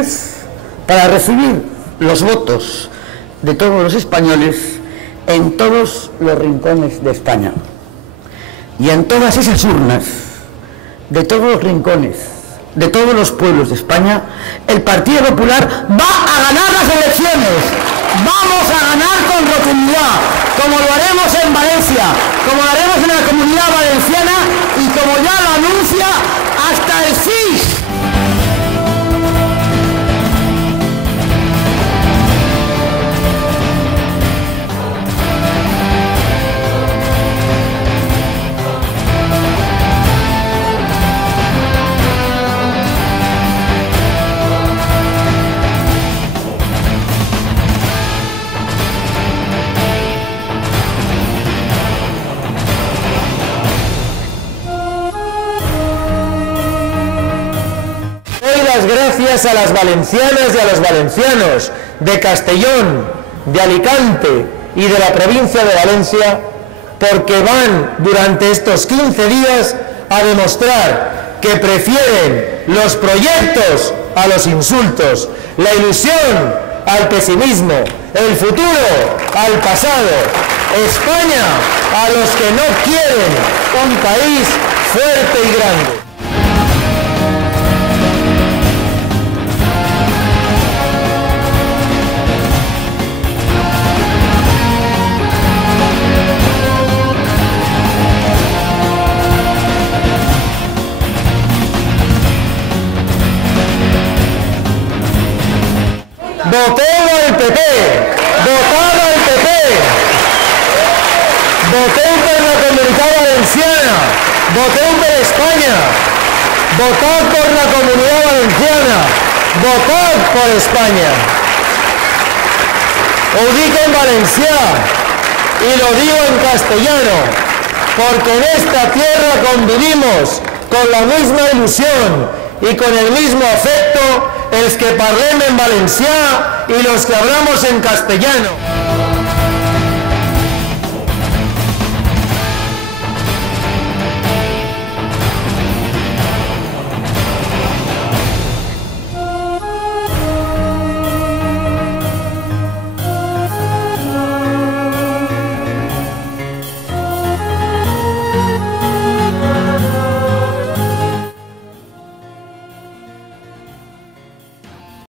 urnas para recibir los votos de todos los españoles en todos los rincones de España. Y en todas esas urnas, de todos los rincones, de todos los pueblos de España, el Partido Popular va a ganar las elecciones. Vamos a ganar con rotundidad, como lo haremos en Valencia, como lo haremos en la Comunidad Valenciana y como ya lo anuncia hasta el CIS. Gracias a las valencianas y a los valencianos de Castellón, de Alicante y de la provincia de Valencia, porque van durante estos 15 días a demostrar que prefieren los proyectos a los insultos, la ilusión al pesimismo, el futuro al pasado, España a los que no quieren un país fuerte y grande. Votad al PP, votad al PP, voteu per la Comunitat Valenciana, voteu per España, votad por la Comunidad Valenciana, votad por España. Ho dic en valencià y lo digo en castellano, porque en esta tierra convivimos con la misma ilusión y con el mismo afecto els que parlem en valencià y los que hablamos en castellano.